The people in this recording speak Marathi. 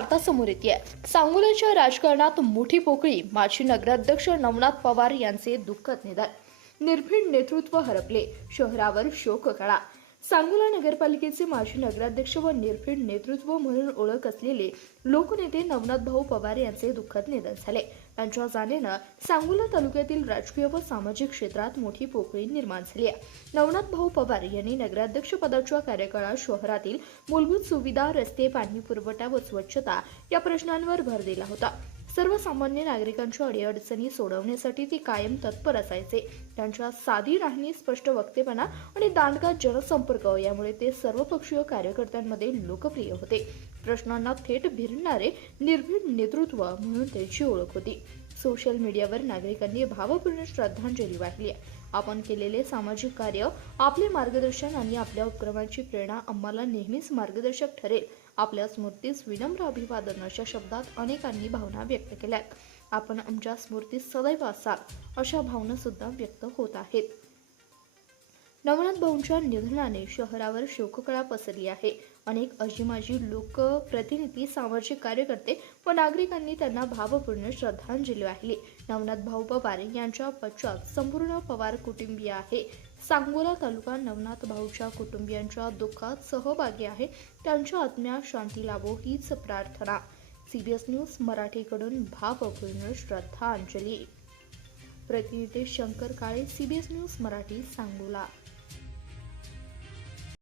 वार्ता समोर येते. सांगोल्याच्या राजकारणात मोठी पोकळी. माजी नगराध्यक्ष नवनाथ पवार यांचे दुःखद निधन. निर्भीड नेतृत्व हरपले, शहरावर शोककळा. सांगोला नगरपालिकेचे माजी नगराध्यक्ष व निर्भीड नेतृत्व म्हणून ओळख असलेले लोकनेते नवनाथ भाऊ पवार यांचे दुःखद निधन झाले. त्यांच्या जाण्याने सांगोला तालुक्यातील राजकीय व सामाजिक क्षेत्रात मोठी पोकळी निर्माण झाली आहे. नवनाथ भाऊ पवार यांनी नगराध्यक्ष पदाच्या कार्यकाळात शहरातील मूलभूत सुविधा, रस्ते, पाणी पुरवठा व स्वच्छता या प्रश्नांवर भर दिला होता. सर्वसामान्य नागरिकांच्या अडीअडचणी सोडवण्यासाठी ते कायम तत्पर असायचे. त्यांच्या साधी राहणी, स्पष्ट वक्तेपणा आणि दांडगा जनसंपर्क यामुळे ते सर्वपक्षीय कार्यकर्त्यांमध्ये लोकप्रिय होते. प्रश्नांना थेट भिडणारे निर्भीड नेतृत्व म्हणून त्यांची ओळख होती. सोशल मीडियावर नागरिकांनी भावपूर्ण श्रद्धांजली वाहिली. आपण केलेले सामाजिक कार्य, आपले मार्गदर्शन आणि आपल्या उपक्रमांची प्रेरणा आम्हाला नेहमीच मार्गदर्शक ठरेल. आपल्या स्मृतीस विनम्र अभिवादन अशा शब्दात अनेकांनी भावना व्यक्त केल्यात. आपण आमच्या स्मृतीत सदैव असाल अशा भावना सुद्धा व्यक्त होत आहेत. नवनाथ भाऊंच्या निधनाने शहरावर शोककळा पसरली आहे. अनेक अजिमाजी लोकप्रतिनिधी, सामाजिक कार्यकर्ते व नागरिकांनी त्यांना भावपूर्ण श्रद्धांजली वाहिली. नवनाथ भाऊ पवार यांच्या पश्चात संपूर्ण पवार कुटुंबीय आहे. सांगोला तालुका नवनाथ भाऊच्या कुटुंबियांच्या दुःखात सहभागी आहे. त्यांच्या आत्म्यास शांती लाभो हीच प्रार्थना. CBS न्यूज मराठीकडून भावपूर्ण श्रद्धांजली. प्रतिनिधी शंकर काळे, CBS न्यूज मराठी, सांगोला.